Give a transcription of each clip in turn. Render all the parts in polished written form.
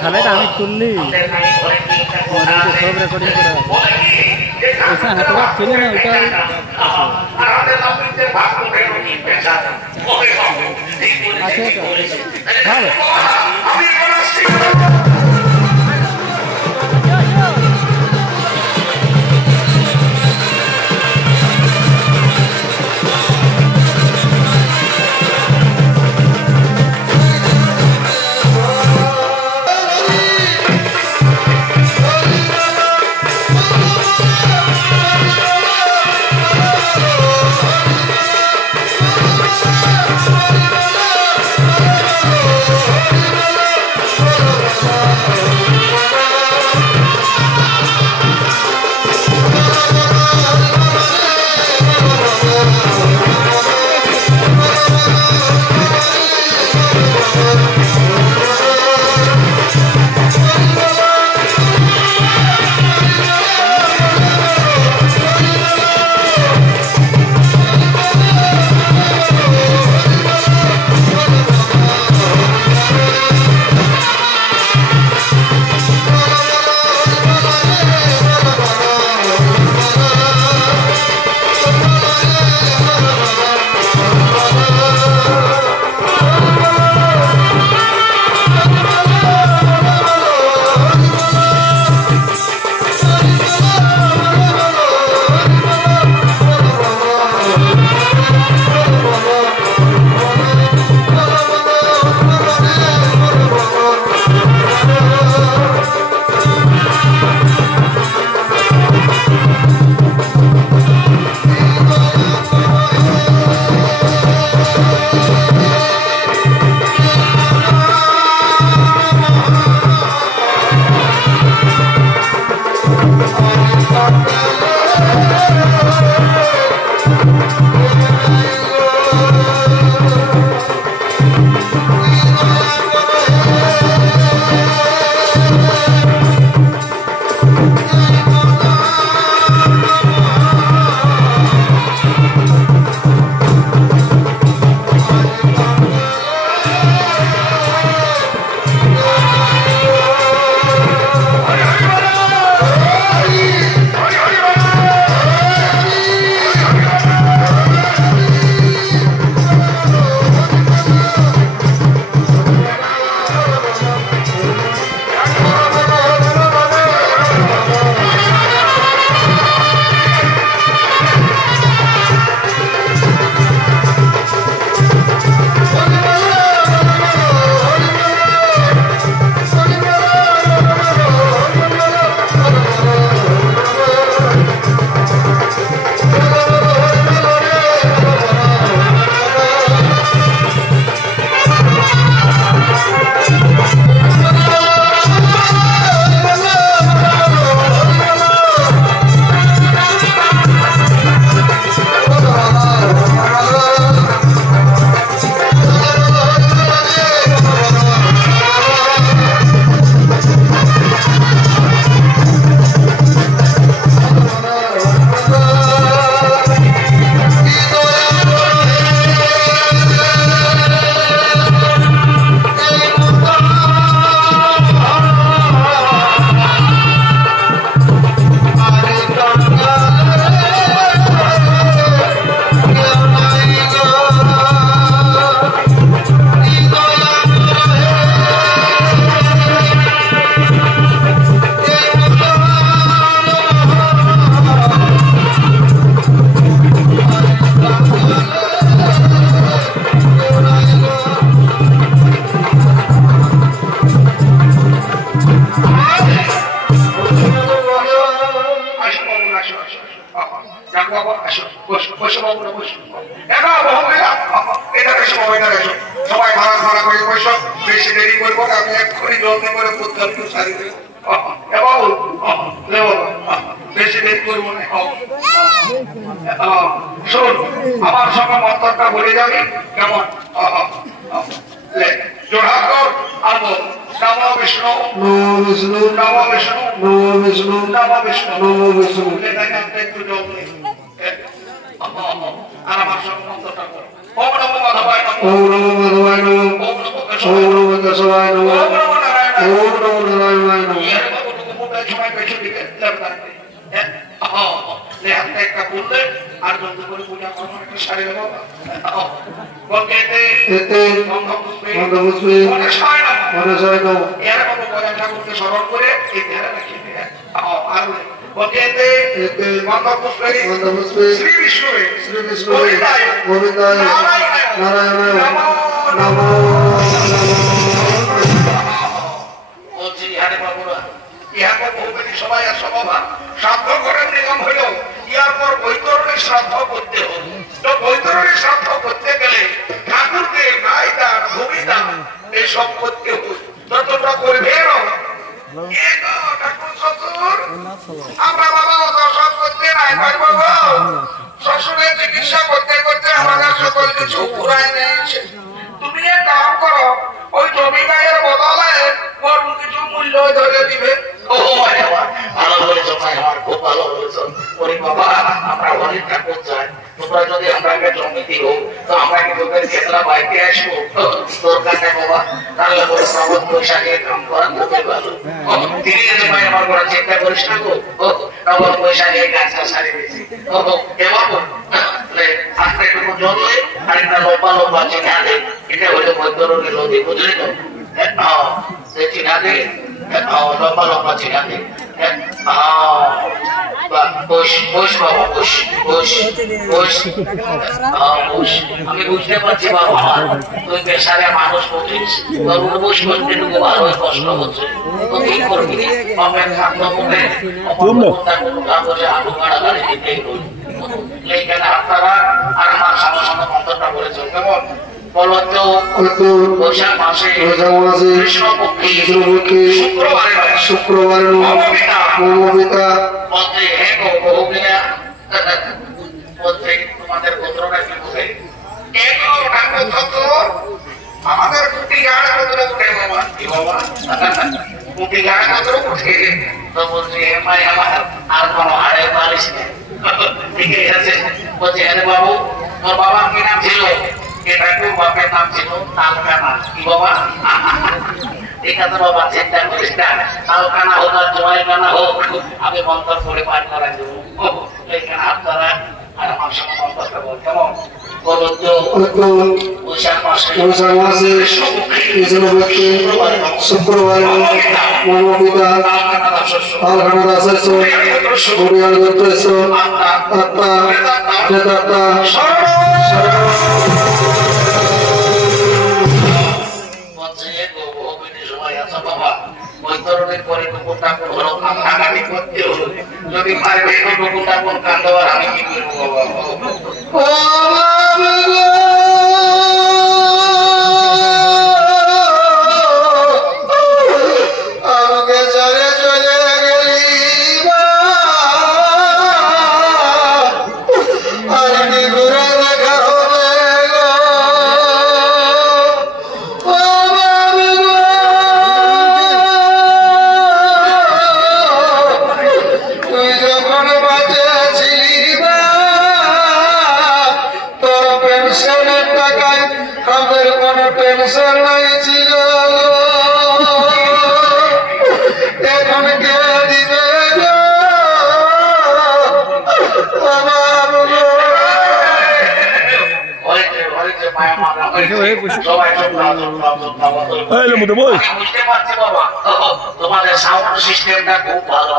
খালে আমি তুললি সব রেকর্ডিং করা ऐसा हाथ चले ना उल्टा বাবা আসো বসো বাবু বসো একা বহুমিলা এটা এসো বাবা এটা এসো সবাই ভাড়া ভাড়া করে বসো বেশি দেরি করবো না আমি এক্ষুনি জলদি করে পুত্তরকে সারি দেবো এ বাবু বেশি দেরি করবো না শোন আমার সঙ্গে মন্তরটা বলে যাবে কেমন জোড়াকর আলো নমো বিষ্ণু নমো বিষ্ণু নমো বিষ্ণু নমো বিষ্ণু নমো বিষ্ণু নমো বিষ্ণু এটাকে আপনি একটু জল দিন আর আমার সঙ্গে মন্তরটা করো ওম নমো মাধবায় নমো ওম নমো মাধবায় নমো ওম নমো কেশবায় নমো ওম নমো নারায়ণায় ওম নমো নারায়ণায় নমো এর কতটুকু মুদ্রায় সময় পেছনে দিবে দেবতাকে হাতে একটা বললে আর জলদি করে পূজা করবো একটা সারি দেবো বলতে এতে গন্ধপুষ্পে মনসায় নমঃ এর মতো পূজা ঠাকুরকে স্মরণ করে এই ধ্যানে রাখি আর বলতে এতে গন্ধপুষ্পে শ্রী বিষ্ণুবে গোবিন্দায় নারায়ণায় নমঃ বলছি ইহারে বাবুরা ইহাকে বহুবেদী সবাই আর সভা শ্রাদ্ধ করার নিয়ম হইল ইয়ার পর বৈতরণী শ্রাদ্ধ করতে হবে তো বৈতরণী শ্রাদ্ধ করতে গেলে ঠাকুরকে গাই দান ভূমি দান এইসব করতে হবে তো তোমরা করবে ঠাকুর শ্বশুর আমরা বাবা দর্শন করতে নাই পারবো শ্বশুরের চিকিৎসা করতে করতে আমাদের সকল কিছু পুরাই নিয়েছে তুমি এক কাম করো ওই জমি গায়ের বদলে বরং কিছু মূল্য ধরে দিবে ভালো বলেছ ভাই আমার খুব ভালো বলেছ ওরে বাবা আমরা অনেক ঠাকুর চাই তোমরা যদি আমাকে জমি দিও তো আমরা কি তোদের ক্ষেত্রে বাইরে আসবো দরকার নেই বাবা তাহলে বলে শ্রাবণ পয়সা নিয়ে কাম করা খুবই ভালো তিনি এসে ভাই আমার করা চিন্তা করিস না গো শ্রাবণ পয়সা নিয়ে কাজটা সারি দিয়েছি এবার আজকে একটু জলে আর একটা লম্বা লম্বা চিনা দেয় এটা হলো বৈতরণী নদী বুঝলি তো সেই চিনা দেয় লম্বা লম্বা চিনা দেয় আমি বুঝতে পারছি বাবা তুই পেশারে মানুষ বলছিস তোর উঠবোস করতে ঢুকে ভালো কষ্ট হচ্ছে তো কি করবি বাপের খাদ্য মুখে কাগজে আলু কাড়াগাড়ি দিতেই রইল এইখানে আপনারা আর আমার সামনে সামনে মন্ত্রটা বলেছেন কেমন বৈশাখ মাসে কৃষ্ণপক্ষে শুক্রবারে তোমাদের গোত্রটা কি বোঝে আমাদের কুটি গাড় গোত্র উঠে বাবা কি বাবা কুটি গাড় গোত্র উঠে তো বলছি এমাই আমার আর কোনো হাড়ে পারিস না ঠিক আছে বলছি আরে বাবু তোর বাবার কি নাম ছিল ঠাকুর বাপের নাম ছিল তালকানা কি বাবা ঠিক আছে বাবা চিন্তা করিস না তালকানা হোক আর জয়কানা হোক আমি মন্ত্র করে পাঠ করা দেবো এইখানে আপনারা আর আমার সঙ্গে মন্ত্রটা বল কেমন বৈশাখ মাসে শুক্রবার মনোপিতা তালকানা দাসস্য পরিয়াল গোত্রস্য আত্মা প্রেতাত্মা বৈতরণের পরে কুকুরটা হলো কান্নাকাটি করতে হলো যদি মারবে কুকুরটা কোন কান্দবার আমি কি করবো আমাকে চলে চলে গেলি আর কি ঘুরে দেখা হবে টেনশন নাই ছিল এখন কে দিবে তোমাদের সাউন্ড সিস্টেমটা খুব ভালো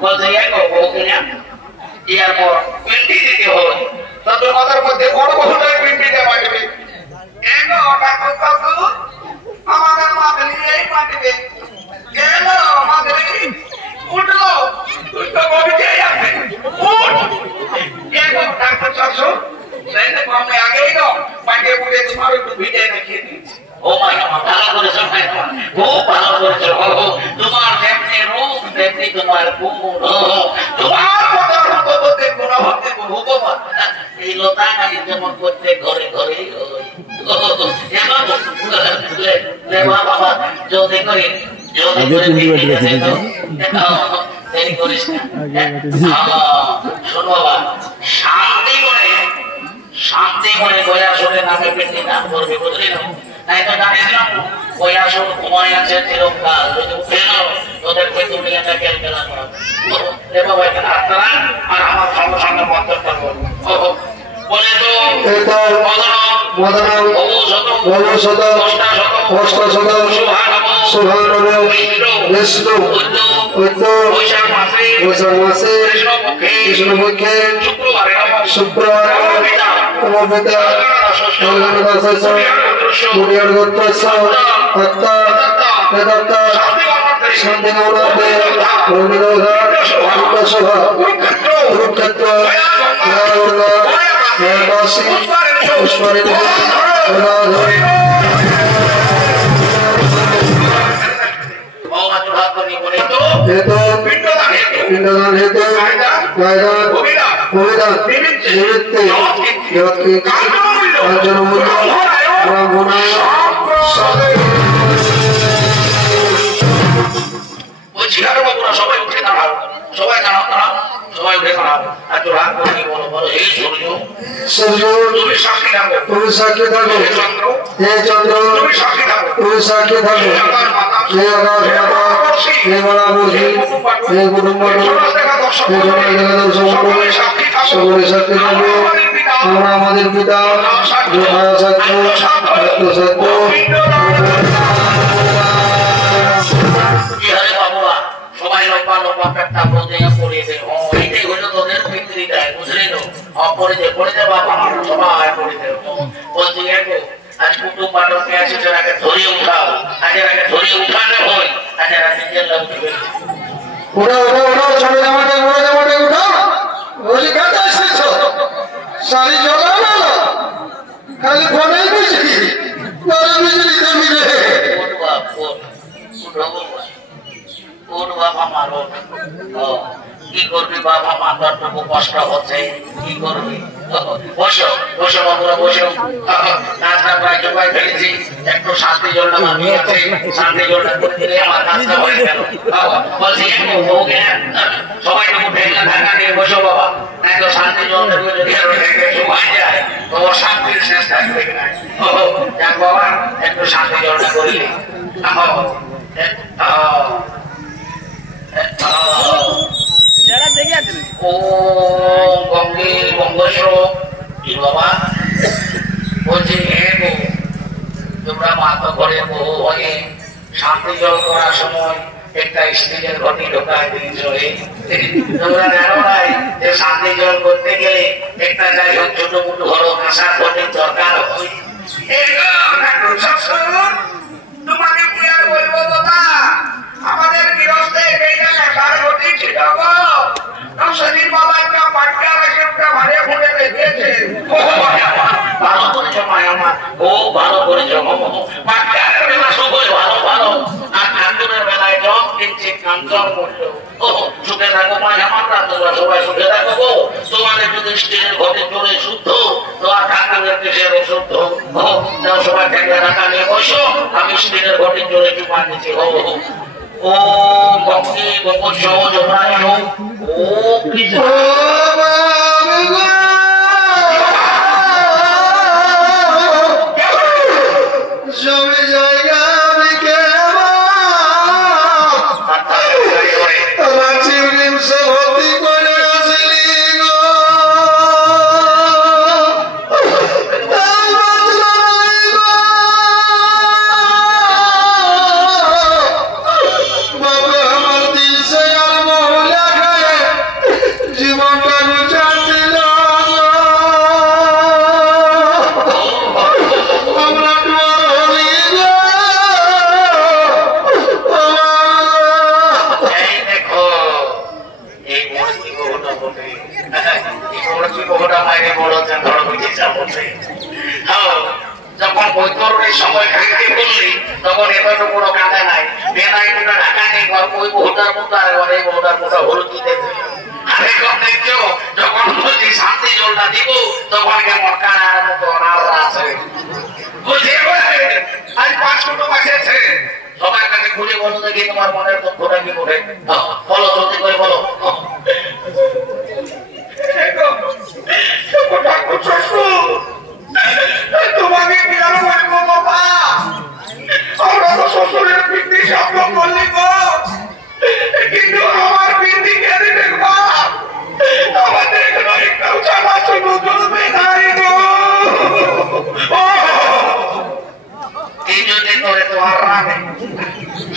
বলছে এরপর পিন্ডি দিতে হবে তবে ওদের মধ্যে বড় বহুটাই পিন্ডিতে বাঁচবে আমাদের মাদলি এই মাটিতে গেল মাদলি উঠলো তুই তো ববিতে আসবে আসো नहीं देखो हमने आगे ही तो पाटे पुटे तुम्हारे को भिड़े रखे थी ओ माय गॉड भाলো করেছো ভাই খুব ভালো করেছো তোমার দেখতে রূপ দেখতে তোমার গুণ তোমার মতো গুণ হতে ভগবান এই লতা গাড়ি যেমন করতে ঘরে ঘরে এবার লে বাবা যদি করে যদি করে দেরি করিস না শোনো বাবা শান্তি করে গয়াসুরের নামে পেটে নাম করবে বুঝলি না তাই তো জানিয়েছিলাম গয়াসুর ঘুমায় আছে চিরকাল যদি উঠে নাও তোদেরকে দুনিয়াটা কেলকেলা করাবে এ বাবা এখানে আপনারা আর আমার সঙ্গে সঙ্গে মন্তব্য করবো বলে তো মদন ভবিষ্যত অষ্টশত শুভানব বিষ্ণু বৈশাখ মাসে কৃষ্ণপক্ষে শুক্রবার পিতা মুনিয়ার গোত্রস্য হত্যা বেদত্তা শান্তি নবনাথে রবীন্দ্রনাথ সভা কুরুক্ষেত্র বাসী পুষ্পারি पिंडदान हेतु गायदान भूमिदान निमित्ते जन्मूल्य ब्राह्मणाय সবাই উঠে দাঁড়াও সবাই দাঁড়াও দাঁড়াও সবাই উঠে দাঁড়াও এত রাগ করে বলো বলো এই সূর্য সূর্য তুমি সাক্ষী থাকো হে চন্দ্র তুমি সাক্ষী থাকো হে আকাশ মাতা হে মহাবুদ্ধি হে কুটুম্ব হে সকলে সাক্ষী থাকো আমরা আমাদের পিতা যথা ছাত্র ছাত্র সবাই লম্বা লম্বা পেটটা বলতে পড়িয়ে দে এইটাই হলো তোদের পিতৃদায় বুঝলি তো পড়ে দে বাবা সবাই পড়ে দে বলছি একটু আজ কুটুম বান্ধবকে আছে সেটাকে ধরিয়ে উঠাও আজ এটাকে ধরিয়ে উঠাতে হয় আজ এরা নিজের লোক উঠাও ছোট জামাটা উঠাও বলি কাটা এসেছো শাড়ি জ্বলা না খালি ফোনেই বুঝি পরে বিজলি জমিলে বাবা মারো কি করবি বাবা মাথার টুকু কষ্ট হচ্ছে কি করবি বসো বসো বাবুরা বসো নাচটা প্রায় জোগাই ফেলেছি একটু শান্তি জলটা বাকি আছে শান্তি জলটা করে দিলে আমার কাজটা হয়ে গেল বলছি সবাই একটু ঢেলা ঢাকা নিয়ে বসো বাবা একটু শান্তি জলটা করে যদি জোগাই যায় তো শান্তির শেষ থাকবে না যাক বাবা একটু শান্তি জলটা করিলে তোমরা মাথা ঘরে বহু হয়ে শান্তি জল করার সময় একটা স্ত্রীর ঘটি ঢোকায় দিয়েছ তোমরা জানো নাই যে শান্তি জল করতে গেলে একটা যাই হোক ছোট মোটো ঘর কাঁসার ঘটির দরকার হয় তোমাকে কি আর বলবো বাবা আমাদের গৃহস্থে এইটা কার ঘটি ছিল গো শরীর বাবা একটা পাটকা রেখে একটা ভাড়ে ফুটে দিয়েছে ভালো করেছো মায়ামা ও ভালো করেছো পাটকার বেলা সবাই ভালো ভালো আর ঠাকুরের বেলায় জল কিনছে কাঞ্চন করলো সুখে থাকো মায়ামারা তোমরা সবাই সুখে থাকো গো তোমাদের যদি স্ত্রীর ঘটে চলে শুদ্ধ তো আর ঠাকুরের দেশের অশুদ্ধ সবাই ঠেকে ঢাকা নিয়ে বসো আমি স্ত্রীর ঘটে চলে চুপা নিচ্ছি ও ভক্তি গোপস্য জোড়ায় ও কৃষ্ণ জমি জায়গা বিকে আমার চিরদিন সে ভক্তি করে আসলি গো বড় যখন বৈতরণের সময় খাইতে বললি তখন এবার তো কোনো কাঁদে নাই বেনাই দুটো ঢাকা নেই ওই বহুটার মতো আর এই বহুটার মতো হলুদ দিতে যখন বলছি শান্তি জলটা দিব তখন কেমন কানার মতো আছে বুঝে আজ 5 ফুটো বাঁচেছে সবার কাছে খুঁজে বলো দেখি তোমার মনের দুঃখটা কি করে বলো জলদি করে বলো তোমাকে কেন বলবো বাবা আমরা তো শ্বশুরের পিন্ডি স্বপ্ন করলি গো কিন্তু আমার পিন্ডি কেড়ে দেখবা আমাদের এখানে একটাও চালা শুধু চলবে নাই গো এই জন্য করে তোমার রাগে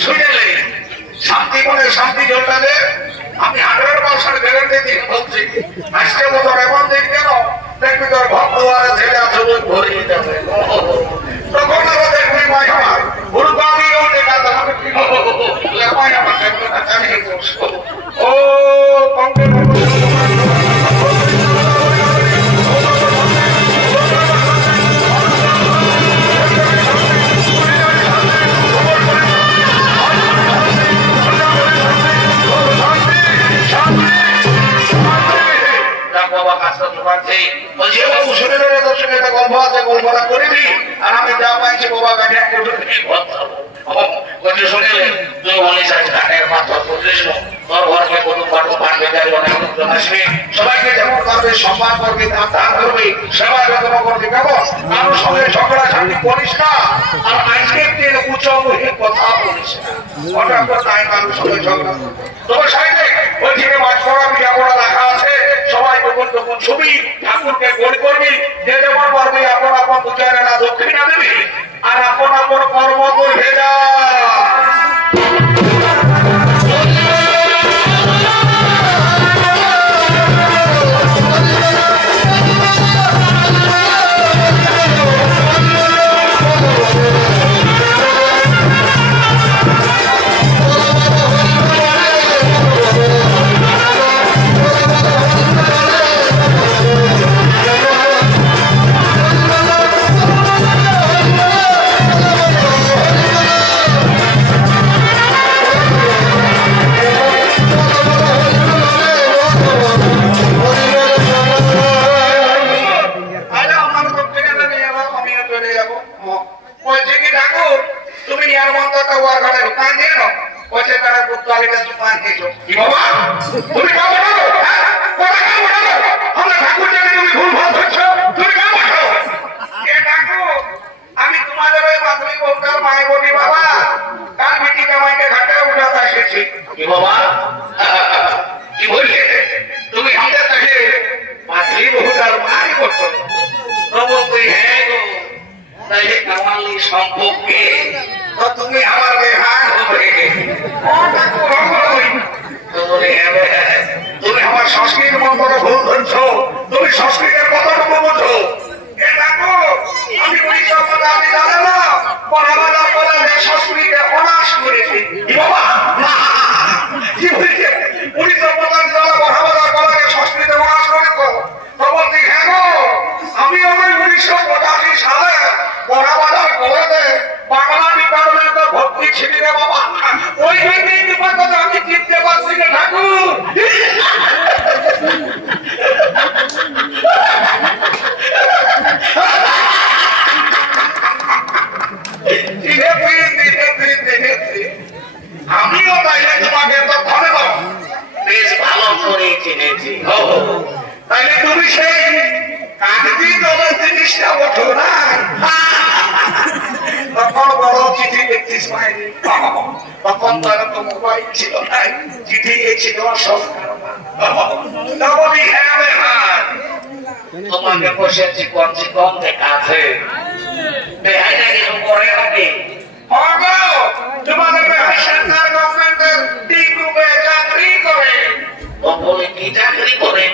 শুনেলে শান্তি মনে শান্তি জলটা দে আমি 100% গ্যারান্টি দিয়ে বলছি আজকে মতো এমন দিন কেন দেখবি তোর ভক্তবারে ছেলে আছে ভরিয়ে যাবে তখন আবার দেখবি মাই আমার ভুলবাদিও দেখা যাবে মাই আমার ও কঙ্কে গল্পটা করিবি আর আমি যা পাইছি বাবা গাড়ি শুনেলেন তুই বলিস ঘাটের মাথা বুঝলিস তোর ঘরকে কোনো পাঠো পাঠবে আসবে সবাইকে যেমন করবে সম্মান করবে ধান করবে সেবা যত্ন করবে কেমন কারোর সঙ্গে ঝগড়া ঝাঁটি করিস না আর আজকের দিন উচ্চ মুখে কথা বলিস না হঠাৎ তাই কারোর সঙ্গে ঝগড়া তোমার সাইডে ওই দিকে মাছ পড়া পিঠা পড়া রাখা আছে সবাই যখন তখন ছবি ঠাকুরকে গোল করবি যে যেমন পারবি আপন আপন বুঝায় না দক্ষিণা দেবি আর আপন আপন কর্ম করবে যা আমি তোমাদের ওই মাধ্যমিক বউটার মায়ের বলি বাবা কাল বিটি জামাইকে ঘাটে উঠাতে এসেছি কি বাবা কি বললে তুমি আমাদের কাছে মাতৃ বহুটার মাই করছো তবু তুই হ্যাঁ গো তাইলে কামালি সম্পর্কে তো তুমি আমার বেহান হবে তুমি আমার সংস্কৃতির মন্ত্র ভুল ধরছো তুমি সংস্কৃতের কতটুকু বোঝো আমি আমি জানো না পড়াবাদা করে সংস্কৃতিতে অনার্স করেছি বাবা কি বলছে 1950 পড়াবাদা করে সংস্কৃতে অনার্স করেছো তখন হ্যাঁ গো আমি ওই 1985 সালে পড়াবাদা করে বাংলা ডিপার্টমেন্টে ভর্তি ছিলি রে বাবা ওই ডিপার্টমেন্টে আমি জিততে পারছি না ঠাকুর আমিও তাইলে তোমাকে তো ধন্যবাদ বেশ ভালো করে চিনেছি তাইলে তুমি সেই কাগজি দলের জিনিসটা ওঠো না তখন বড় চিঠি দেখছিস পাইনি তখন তার তো মোবাইল ছিল না চিঠি ছিল সরকার তোমাকে বসে চিকন চিকন দেখা আছে বেহাইটা কিছু করে নাকি তোমাদের বেহাই সরকার গভর্নমেন্টের ডি গ্রুপে চাকরি করে বলে কি চাকরি করে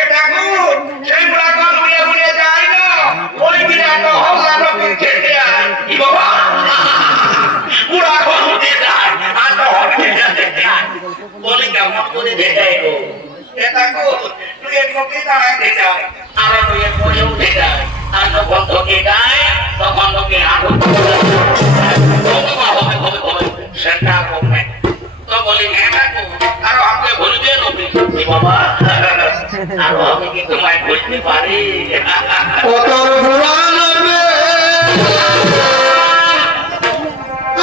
এটা গুড সেইগুলা তো উড়িয়ে উড়িয়ে যায় না ওই বিরাট হল্লা লোকের খেতে আয় কি বাবা পুরা ঘুরতে যায় আর তো হবে বলে কেমন করে দেখাই গো এটা গুড তুই এক লোকে দাঁড়ায় দিয়ে যায় আর এক বসে উঠে যায় আর যখন তোকে গায় তখন তোকে আগুন সেটা করবে তো বলি হ্যাঁ আর আমাকে বলবে নবী বাবা আর আমি কি তোমায় বলতে পারি কত পুরাণ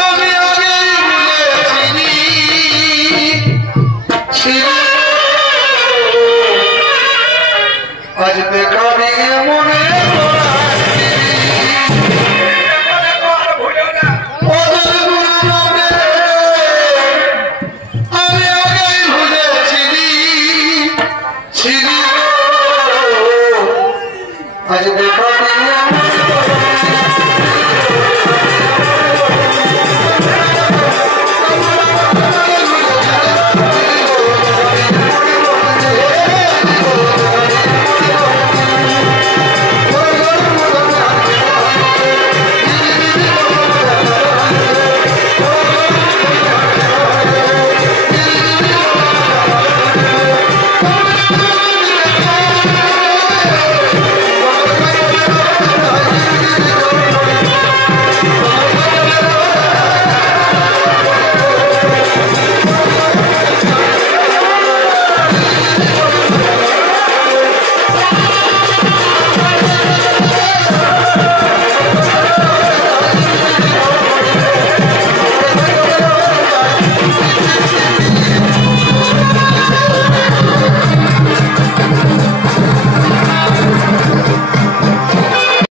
আমি আগে আজ দেখাবি মনে আজ দেখা